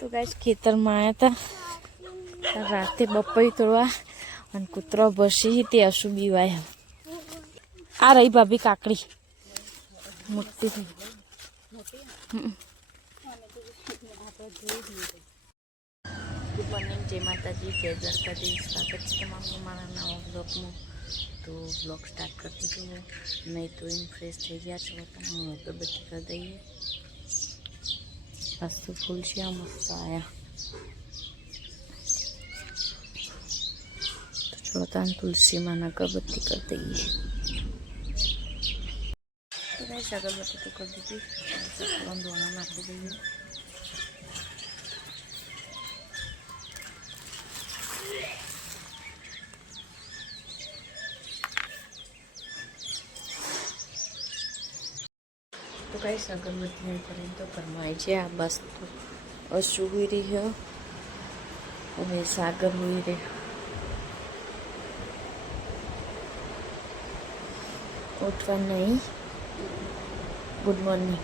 तो गाइस खेतर में आया था राते बपई तोड़वा और कुतरा बसी ते असु बीवाय आ रही भाभी काकड़ी मोटी थी। गुड मॉर्निंग जय माता जी जय द्वारकाधीश स्वागत है तमाम हमारा नवा ब्लॉग में। तो ब्लॉग स्टार्ट करती हूँ नहीं तो इन फ्रेश थी गया चलो तो अगरबत्ती कर दईए। आज तो फूल से मस्त आया तो चलो तो तुलसी माँ अगरबत्ती कर दईए। तो गाइस अगरबत्ती तो कर दी थी दोनों नाख दईए। तो गाइस अगरबत्ती नहीं करें तो करवाई है आ बस तो अशु हुई रही है और सागर हुई रही उठवा नहीं। गुड मॉर्निंग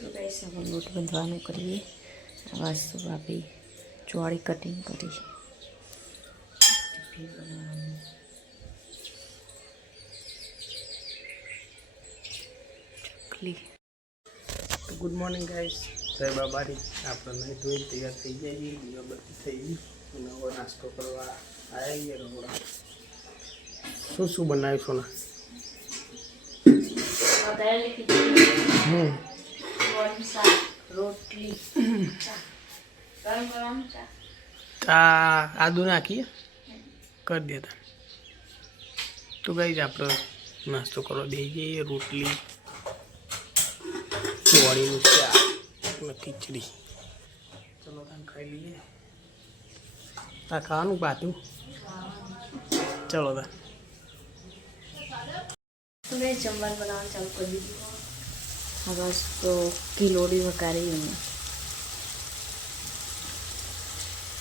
तो गाइस हम लोट बंधवानु करिए। आवाज तो भाभी चौड़ी कटिंग करी तो गुड मॉर्निंग गाइस जय बाबारी आप नहीं धोई तैयार थी जाइए दीवाबत्ती थी नવો नास्तो करवा आया रोड़ा शू शू बनाए सोना रोटली चा आदू नाखिए कर दिया था। तो गाइस आप नास्तो करो दीजिए रोटली वाड़ी खीचड़ी चलो हम खाई लिए आ खावा बातू चलो था। तो मैं जमवान बनाना चालू कर दी बस तो किलोड़ी वकारी हूँ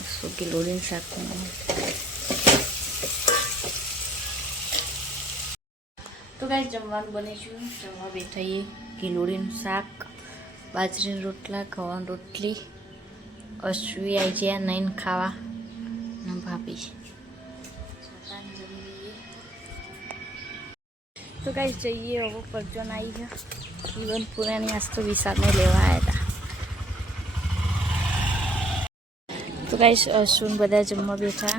उसको किलोड़ी साथ में। तो गाइस जमवान बने जमवा बैठा ये किलोड़ी शाक बाजरी रोटला खवा रोटली अश्वी आई जाए नहीं खावा भाभी। तो गाइस जाइए वो परजन आई है जीवन पुरानी आज तो विशाल में लेवा आया था। तो गाइस सुन बदा जमवा बैठा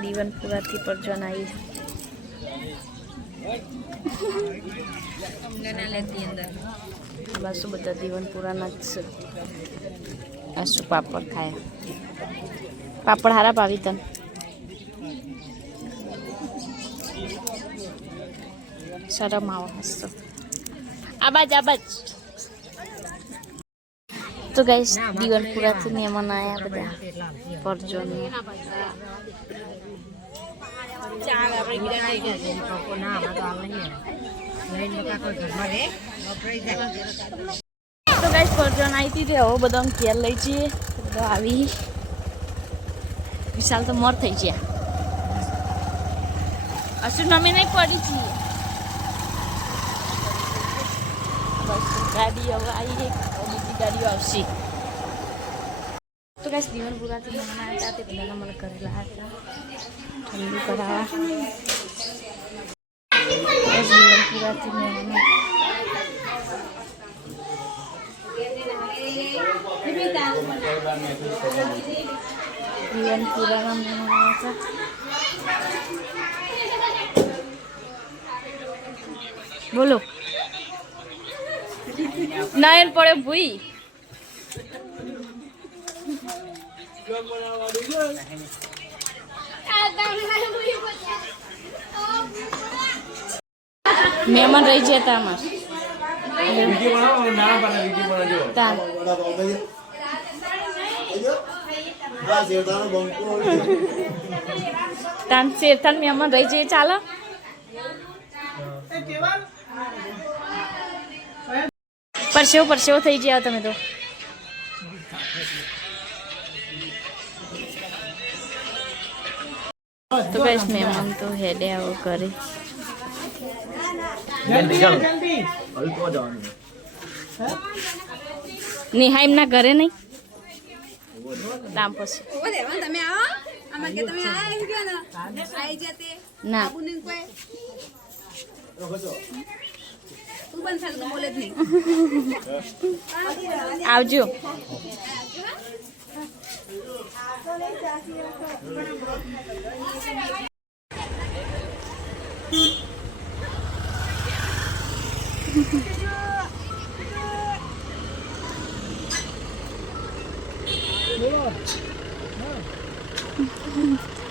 दीवनपुरा थी परजन आई है बस बता दीवनपुरा आसु पापड़ खाया पापड़ हारा पावी तन शरम आवा हस्त आबाज आबाज। तो गाइस दीवनपुरा थी मेहमान आया बदा परजन तो गाइस परजन आई थी हो बदा केयर लई छे तो आवी विशाल तो मर थई गया असु नमी नहीं पड़ी थी बस गाड़ी अब आई है बीजी गाड़ी आवशी। तो गाइस दीवनपुरा थी मेहमान आया था बदा मन करेला था ठंडी करावा दीवनपुरा थी मेहमान दीवनपुरा का मेहमान था। बोलो नायन पड़े भूई मेहमान रही जाता हमारे शेरथान मेहमान रही जाए चाला परसेव थी जाओ तमे तो तो गाइस मेहमान तो हेडे आओ करे નેહા એમના ઘરે નહીં કામ પછી તમે આવો આમાં કે તમે આવી ગયો ને આવી જતે ના આબુને કોઈ તું પણ સાલ બોલે જ નહીં આવજો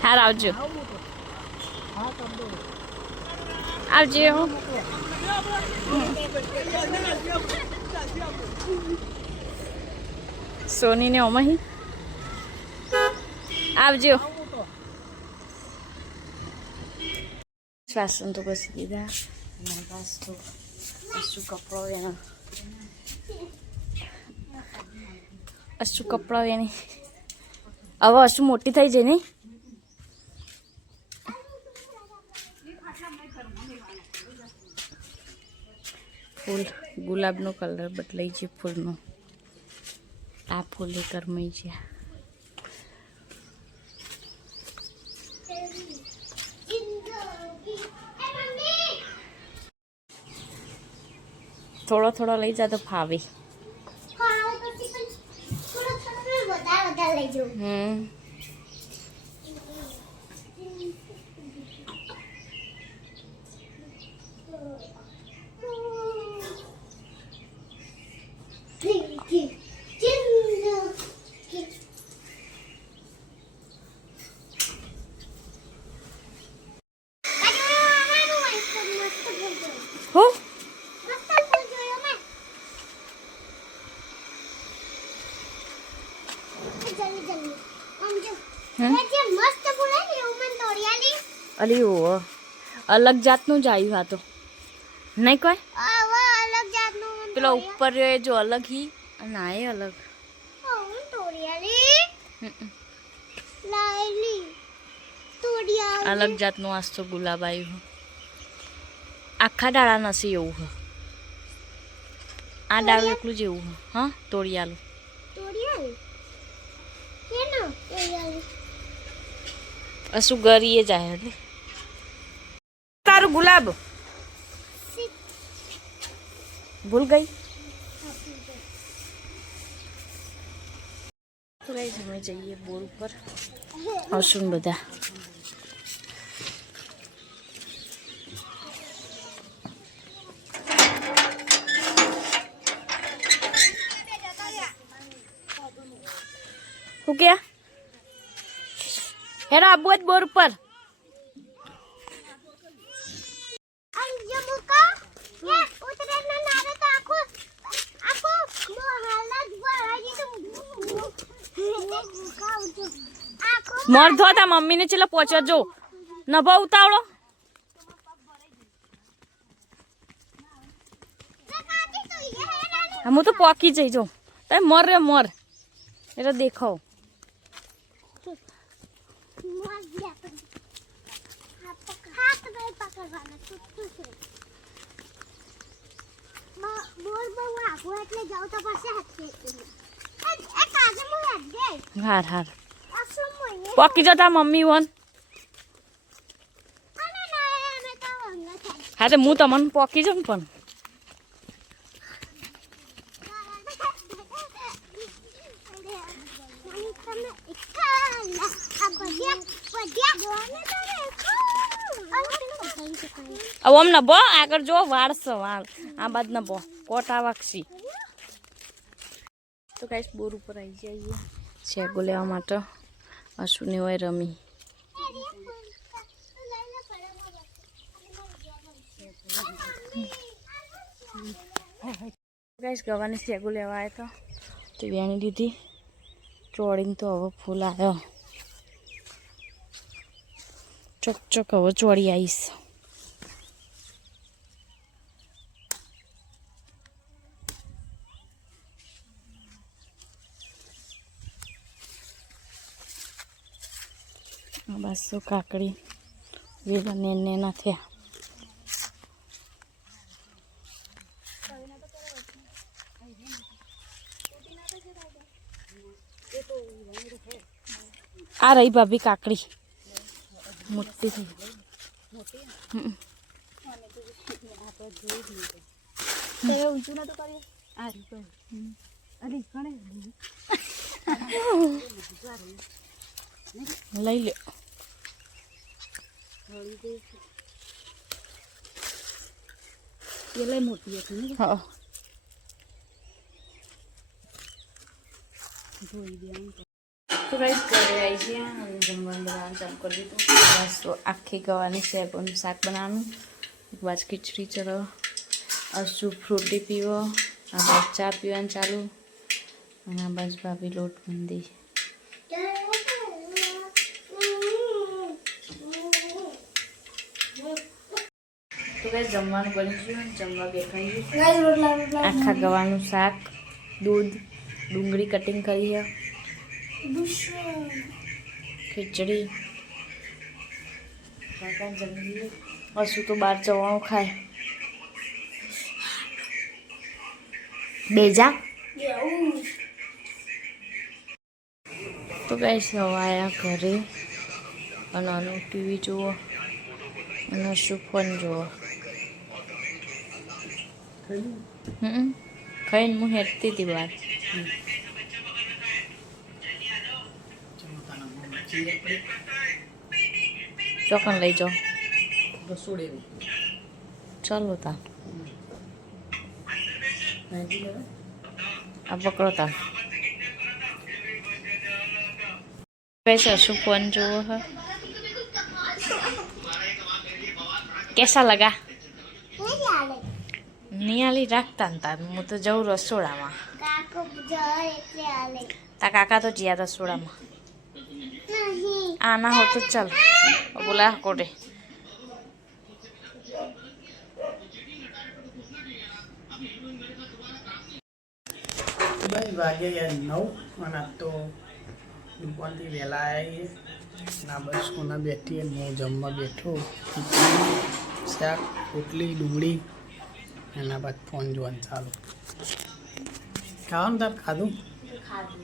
હાર આવજો આવજો સોની ને ઓમહી આવજો શ્વાસન તો કસી દીધા અને બસ તો અસુ કપડો એનો અસુ કપડો એની હવે અસુ મોટી થઈ જાય નહીં ફૂલ ગુલાબનો કલર બદલાઈ છે ફૂલનો આ ફૂલે કરમાઈ છે થોડો થોડો લઈ જા તો ફાવે હો અલી ઓ અલગ જાતનું જ આવ્યું આ તો નહીં કોઈ પેલો ઉપર જો અલગ હી અને આ અલગ અલગ જાતનું આજ તો ગુલાબ આવ્યું આખા ડાળા નથી એવું હ આ ડાળું એકલું જ એવું હા તોડિયાલું અસું ગરીએ જાય એટલે તારું ગુલાબ ભૂલ ગઈ તો ગાઈસ અમે જઈએ બોર ઉપર આવશું બધા શું કે હેરો આબુ જ બોર ઉપર મોર ધો તા મમ્મી ને ચેલા પહોંચો જો નભો ઉતાવળો હું તો પોકી જઈ જો તમે મોર રે મોર એટલે દેખાવ હાર હાર પોકી જતા મમ્મી વન હા તો હું તમને પોકી જાઉં પણ ઓમ ન બો આગળ જો વાળશે વાળ આ બાદ ન બો કોટા વાક્ષી તો ગાઈસ બોર ઉપર આવી જઈએ શેગો લેવા માટે અશુને હોય રમી ગાઈસ ગવાની શેગો લેવા આવ્યા તો વેણી દીધી ચોળીને તો હવે ફૂલ આવ્યો ચોક ચોક હવે ચોળી આવીશ બસ કાકડી વેલા નેના થયા આ રહી ભાભી કાકડી મોટી થઈ. ઊંચું નતું કર્યું આ રીતે અરે ઘણે લઈ લે. પેલા મોટી હતી ને હા ધોઈ દેવાનું. તો ગાઈસ ઘરે આવી ગયા અને જમવાનું બનાવવાનું ચાલુ કરી દીધું. બસ તો આખી ગવાની સેબનું શાક બનાવવાનું, એક બાજુ ખીચડી ચલો, અસુ ફ્રૂટી પીવો, આ બાજુ ચા પીવાનું ચાલુ અને આ બાજુ ભાભી લોટ બાંધી. તો ગાઈસ જમવાનું બની ગયું, જમવા બેઠા. આખા ગવાનું શાક, દૂધ, ડુંગળી કટિંગ કરી છે, ખીચડી, જમી. હસું તો બહાર જવાનું ખાય. બેજા તો કઈ સવાયા ઘરે અને આનું ટીવી જુઓ અને શું ફોન જુઓ. ખાઈને હું હેઠતી હતી બહાર. ચોકન લઈ જાઓ ચાલો તા આ પકડો તા. પૈસા શું ફોન જોવો है कैसा लगा नहीं आली રાખતા ને તાર હું તો જઉં રસોડામાં. તા કાકા તો જ્યાં રસોડામાં આના હો તો ચાલ બોલા કોટે. ભાઈ વાગે યાર 9 અને આજ તો દુકાનથી વહેલા આવીએ ના બસ કોના બેઠીએ. હું જમવા બેઠો, ખીચડી, શાક, રોટલી, ડુંગળી એના બાદ ફોન જોવાનું ચાલુ. ખાવાનું તાર ખાધું ખાધું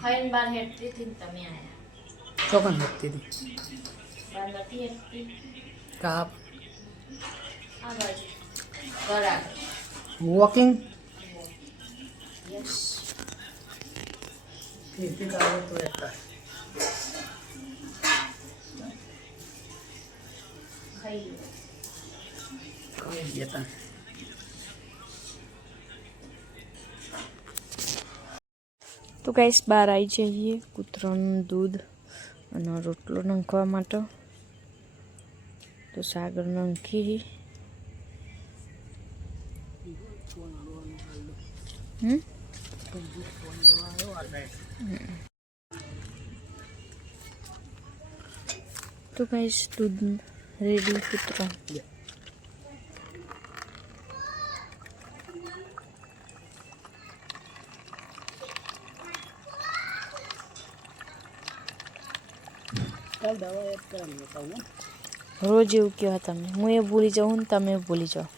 ખાઈને બાર હેઠતી હતી ને તમે આયા. ચોકન લખતી હતી બાર નથી હેઠતી. કા આ બાજુ બરાબર. વોકિંગ યસ ફીરથી કાઢો તો એકતા ખાઈ લો. કઈ ગયા તો ગાઈસ બહાર આવી જઈએ કૂતરાનું દૂધ અને રોટલો નાખવા માટે. તો સાગર નાખી તો ગાઈસ દૂધ રેડી કૂતરા. દવા એડ કરવાની કહું. રોજ એવું કહો તમે, હું એ ભૂલી જાઉં ને તમે ભૂલી જાઓ.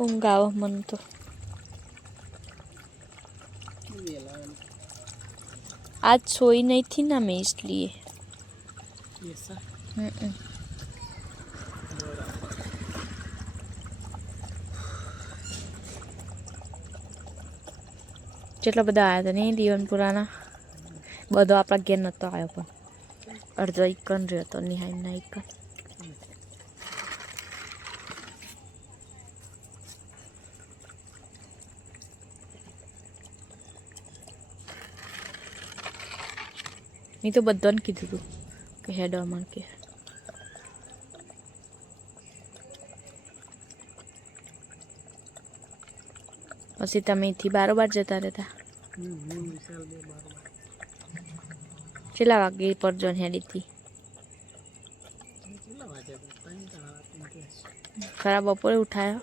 ઊંઘ આવે મને તો. आज सोई नहीं थी ना मैं इसलिए. જેટલા બધા આવ્યા હતા નહીં દીવનપુરાના, બધો આપણા ઘેર નહોતો આવ્યો પણ અડધો ઇકન રહ્યો હતો નિહાળના ઇકન. મેં તો બધાને કીધું હતું કે હેડ અમાર કે. પછી તમે અહીંથી બારોબાર જતા રહેતા. કેટલા વાગે પર જોન હેડી હતી? ખરા બપોરે ઉઠાયો.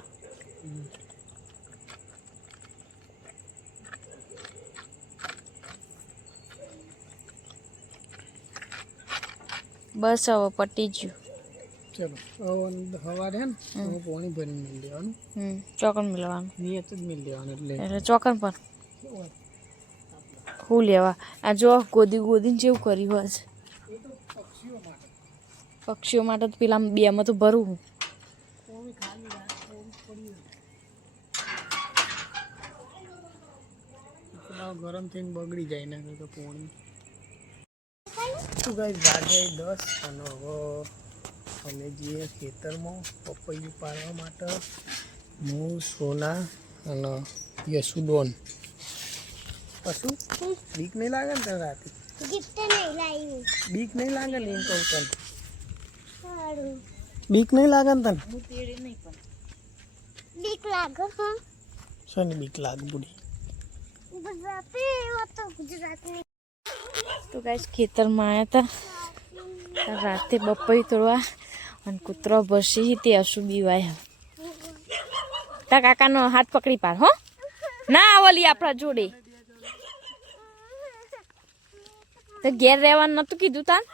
બસ હવે પટી ગયું, ચલો સવારે હે ને પાણી ભરીને મિલ દેવાનું ચોકન મિલવાનું નિયત જ મિલ દેવાનું એટલે ચોકન પર હું લેવા આ જો ગોદીને જેવું કર્યું હોય છે એ તો પક્ષીઓ માટે પક્ષીઓ માટે તો પેલા બેમાં તો ભરું હું પાણી ખાલી પડી ગરમ થઈને બગડી જાય ને તો પાણી તો ગાઈસ વાગે 10 અને હવે અમે જઈએ ખેતરમાં પપૈયું પાડવા માટે હું સોના અને યશુડોન પશુ બીક નહીં લાગે ને તને રાતે બીક નહીં લાગે ને એમ કહું તને બીક નહીં લાગે ને તને હું તેડે નહીં પણ બીક લાગે હા શેની બીક લાગે બુડી ગુજરાતી તો ગાઈસ ખેતરમાં આવ્યા હતા રાતે બપોઈ તોડવા અને કૂતરો ભસી તે હસુ બીવાય તા કાકાનો હાથ પકડી પાડ હો ના આવલી આપણા જોડે તો ઘેર રહેવાનું નતું કીધું તાન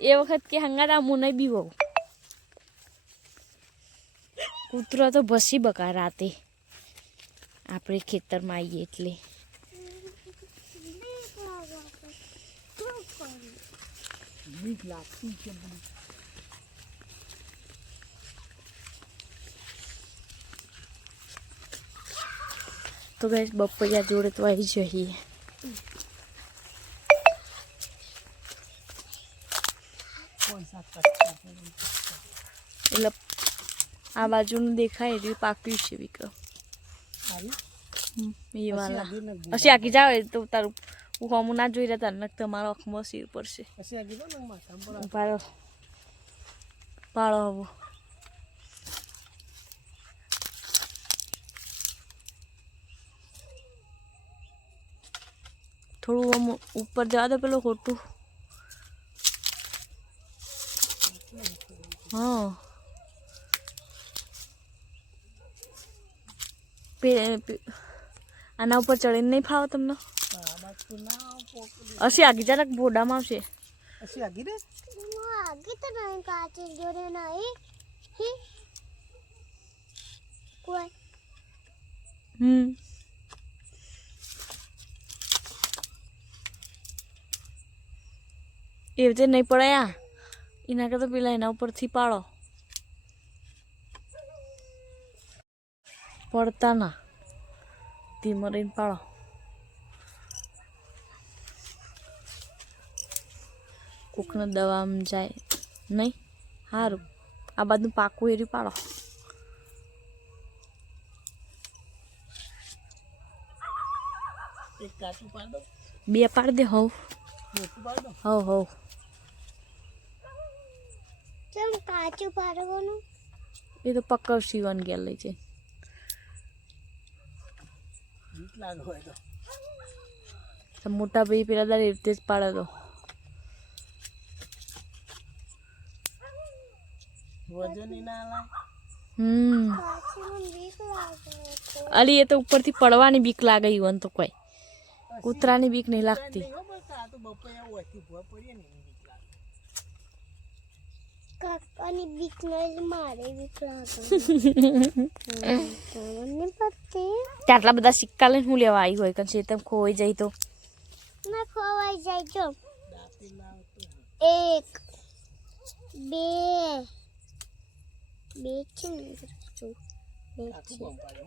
એ વખત કે હંગાતા હું નહીં બીવો કૂતરો તો ભસી બકા રાતે આપણે ખેતરમાં આવીએ એટલે બીક લાગતી છે તો ગાઈસ બપૈયા જોડે તો આવી જઈએ એટલે આ બાજુનું દેખાય એટલે પાક્યું છે વિક્રમ એ વાલા પછી આગી જાવ તો તારું હું ના જોઈ રહ્યા તાર તમારો આંખમાં સિર પડશે પાડો પાડો હવે થોડું આમ ઉપર જવા દે પેલું ખોટું હા આના ઉપર ચડીને નહીં ફાવે તમને અસી આગી જરાક બોડામાં આવશે અસી આગી રે આગે તો નહીં કાચી જોડે નહીં કોઈ એ રીતે નહીં પડાયા એના કરતા પેલા એના ઉપરથી પાડો પડતા ના ધીમો રહીને પાડો કોકને દવામાં જાય નહીં સારું આ બાજુ પાકું એરી પાડો એક કાચું પાડ દો બે પાડ દે હવ મોટું પાડ દો હવ કેમ કાચું પાડવાનું એ તો પક્કવ સીવન ગયા લઈ જાય બીક લાગે હોય તો મોટા ભાઈ પેલા દાડે એ રીતે જ પાડે તો વજન ના લાગે કાચીમાં બીક લાગે અલી એ તો ઉપરથી પડવાની બીક લાગે ઈવન તો કોઈ કૂતરાની બીક નહીં લાગતી આ તો બપૈયા હોયથી ભૂવા પડીએ ને એની બીક લાગે કાકાની બીક નહીં મારે બીક લાગે તમને પતી આટલા બધા સિક્કા લઈને હું લેવા આવી હોય કારણ તમે ખોવાઈ જાય તો ના ખોવાઈ જાય જો દાંતી લાવતો 1 2 છે ને આખું બમ પાડે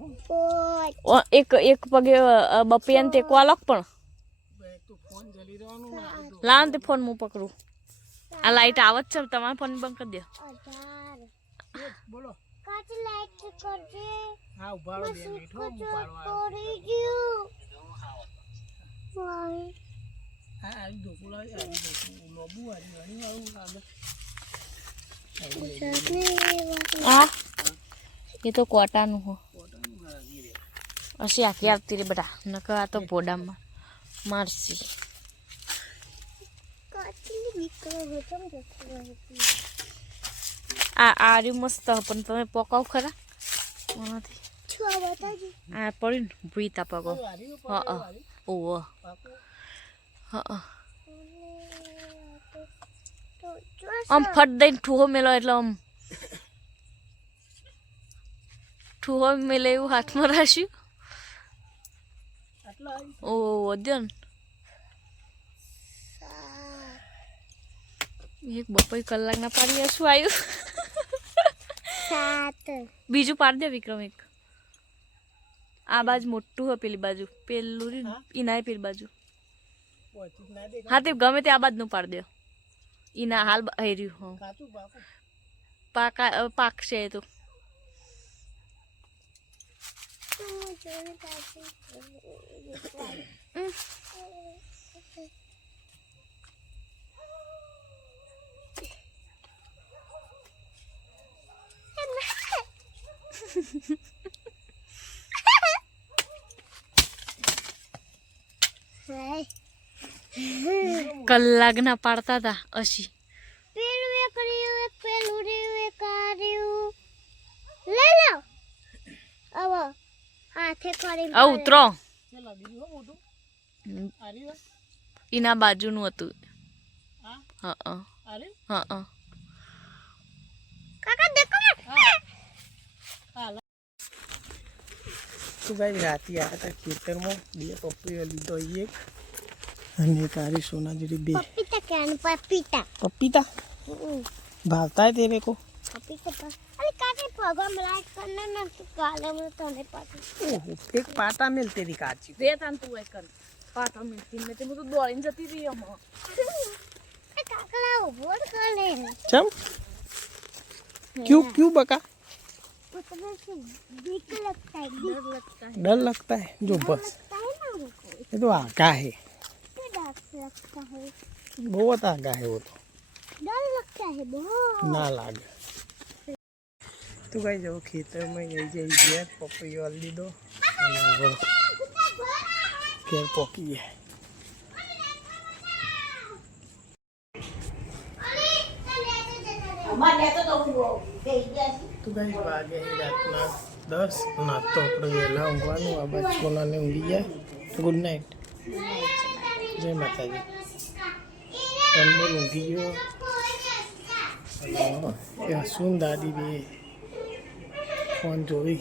હો એક પગે બપિયાને ટેકો આલોક પણ બે તો ફોન જલી રહેવાનું લાવ તે ફોન હું પકડું આ લાઈટ આવત છે તમારા ફોન બંધ કરી દો 18 બોલો કાચી લાઈટ કરજે હા ઉભાડો 2 મિનિટ હો હું પાડવા પડી ગયું વાય હા આવી દોકુલા લોબુ વાળી વાળું લાગે હા એ તો કોટાનું હો અસી આખી આવતી રે બેટા નકર આ તો બોડામાં મારસી કાચી બીક લાગે આ આર્યું મસ્ત પણ તમે પકાવ ખરા ઓનાથી છો બતાજી આ પડ્યું ને ભૂઈતા પકો હા ઓવો હા તો જો આમ ફટ દઈને ઠૂહો મેલો એટલે આમ ઠૂહો મેલે એવું હાથમાં રાખ્યું. આટલા ઓ વધ્યો ને એક બપોર કલાક ના પાડી શું આવ્યું. 7 બીજું પાડી દે વિક્રમ એક. આ બાજુ મોટું હોય પેલી બાજુ પેલું રહ્યું ઈના પેલી બાજુ. પહોંચી ના દે હા તે ગમે તે આ બાજુનું પાડી દે ઈના હાલ હેર્યું હા કાચું બાપુ પાક છે એ તો. કલાક ના પાડતા હતા અસી. પેલું એક રહ્યું એક પેલું રહ્યું એક આ રહ્યું લે લો હવે હાથે કરી આ ઉતરો પેલા બીજું હો મોટું આરી ઈના બાજુનું હતું. હા હા આરી હા કાકા દેખો તો ગાઈ રાતે આવ્યા હતા ખેતરમાં બે પપ્પીઓ લીધો એક અને એક આરી સોના જેવી બે પપીતા કેન પપીતા પપીતા ભાવતા है तेरे को पपीता अरे काटे प्रोग्राम लाइक करना ना तो काले में तो नहीं पाती ओहो एक पाता मिल तेरी काची રે તાન તું એ કર પાટા મિલતી મેં તે બધું દોડીને જતી રહી અમાર. ए काकला बोल कर ले चम क्यों क्यों बका उसमें से बीक लगता है डर लगता है डर लगता है जो बस लगता है ना हमको ये तो आगा है इससे डर लगता है बहुत आगा है वो तो डर लगता है बहुत ना लागे तो गाई जो खेतर में गई जाए घेर पपैया लीधो घेर पोकी है तो गाई वागे रातना 10 ना तो આપણે વહેલા ઊંઘવાનું આ બાદ કોનાને ઊંઘી જાય તો ગુડ નાઇટ જય માતાજી અનમોલ ઊંઘી ગયો અને શું દાદી બે ફોન જોઈ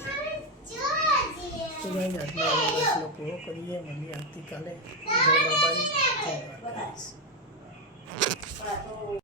તો ગાઈ આટલા એટલો પૂરો કરીએ મમ્મી આવતીકાલે જય બાબાજી જય દ્વારકાધીશ.